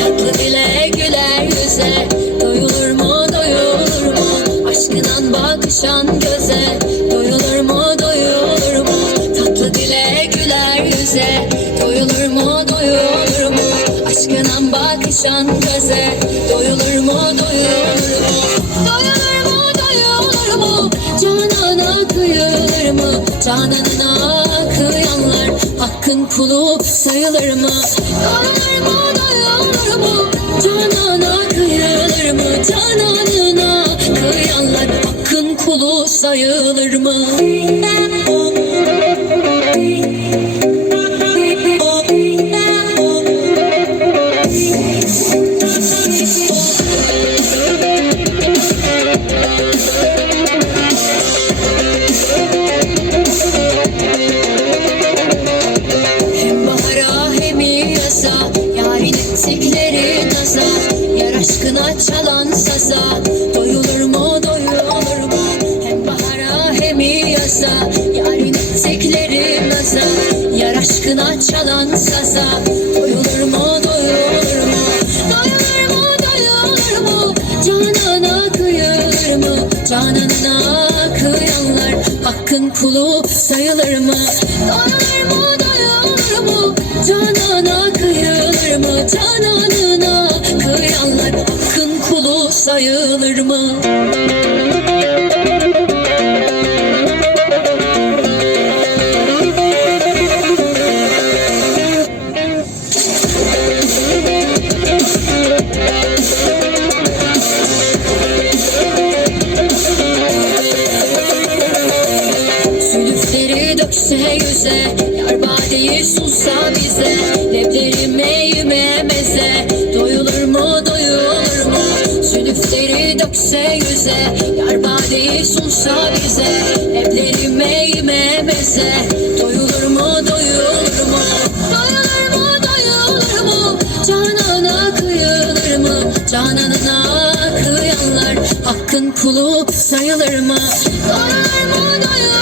Tatlı dile güler yüze, doyulur mu doyulur mu? Aşkından bakışan göze, doyulur mu doyulur mu? Tatlı dile güler yüze, doyulur mu doyulur mu? Aşkından bakışan göze, doyulur mu doyulur mu? Doyulur mu doyulur mu? Canana kıyılır mı? Cananına kıyanlar hakkın kulu sayılır mı? Doyulur mu doyulur mu? Canana kıyılır mı? Cananına kıyanlar hakkın kulu sayılır mı? Hem bahara hem yaza, yarın ettikleri naza, yar aşkına çalan saza, doyulur mu doyulur mu? Hem bahara hem yaza, yarın ettikleri naza, yar aşkına çalan saza, doyulur mu doyulur mu? Doyulur mu doyulur mu? Canana kıyılır mı? Cananına kıyanlar hakkın kulu sayılır mı? Doyulur mu doyulur mu? Canana kıyılır mı? Cananına kıyanlar hakkın kulu sayılır mı? Zülüfleri dökse yüze, yar badeyi sunsa bize, leblerime yememeze, doyulur mu doyulur mu? Zülüfleri dökse yüze, yar badeyi sunsa bize, leblerime yememeze, doyulur mu doyulur mu? Doyulur mu doyulur mu? Canana kıyılır mı? Cananına kıyanlar hakkın kulu sayılır mı? Doyulur mu doyulur mu?